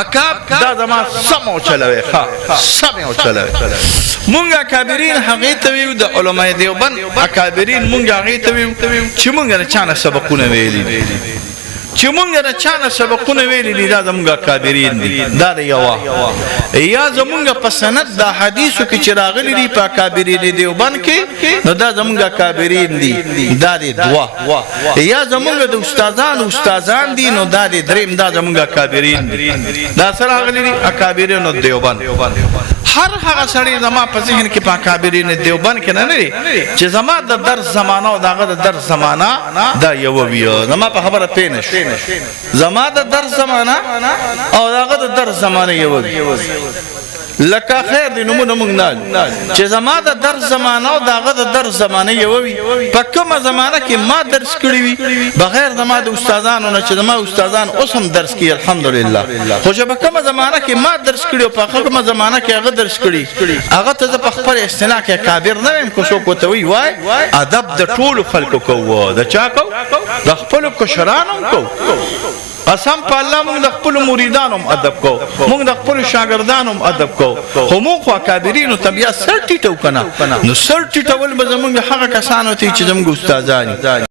اکاب دا زما سمو چلوي سمو چلوي مونږه اکابرین هغه ته ویو د علماء دیوبند اکابرین مونږه هغه ته ویو چې مونږه نه چانه سبقونه ویلي چې مونږ نه چانه سبقونه ویلي دي دا زمونږ اکابرین دي دا د یوه یا زمونږ په سند د حدیثو کې چې راغلي دي په اکابرین دیوبند کې نو دا زمونږ اکابرین دي دا د دوه یا زمونږ د استادان دي نو دا د دریم دا زمونږ اکابرین دي دا سره راغلي دي اکابرین دیوبند هر هغه سړی زما په ذهن کې په اکابرین دیوبند کې نه لري چې زما د درس زمانه او دغه د درس زمانه دا یو ویو زما په خبره پېنه شو زما د درس زمانه او دغه د درس زمانه یو لکه خیر دی نمونه مونږ نه چې زما د درس زمانه او دغه د درس زمانه یو وي په کومه زمانه کې ما درس کړی وي بغیر زما د استادانو نه چې زما استادان اوس هم درس کوي الحمدلله خو چې په کومه زمانه کې ما درس کړی او په کومه زمانه کې هغه درس کړی هغه ته په خپل اصطلاح کې کابر نه ویم کو څوک ته وی وای ادب د ټولو خلکو کو د چا کو د خپل کشرانو کو قسم په الله موږ د خپل مریدانو ادب کو موږ د خپل شاګردانو ادب کو خو موږ خو اکابرینو ته بیا سر ټیټو کنه نو سر ټیټول به زموږ هغه کسانو ته چې زموږ استادان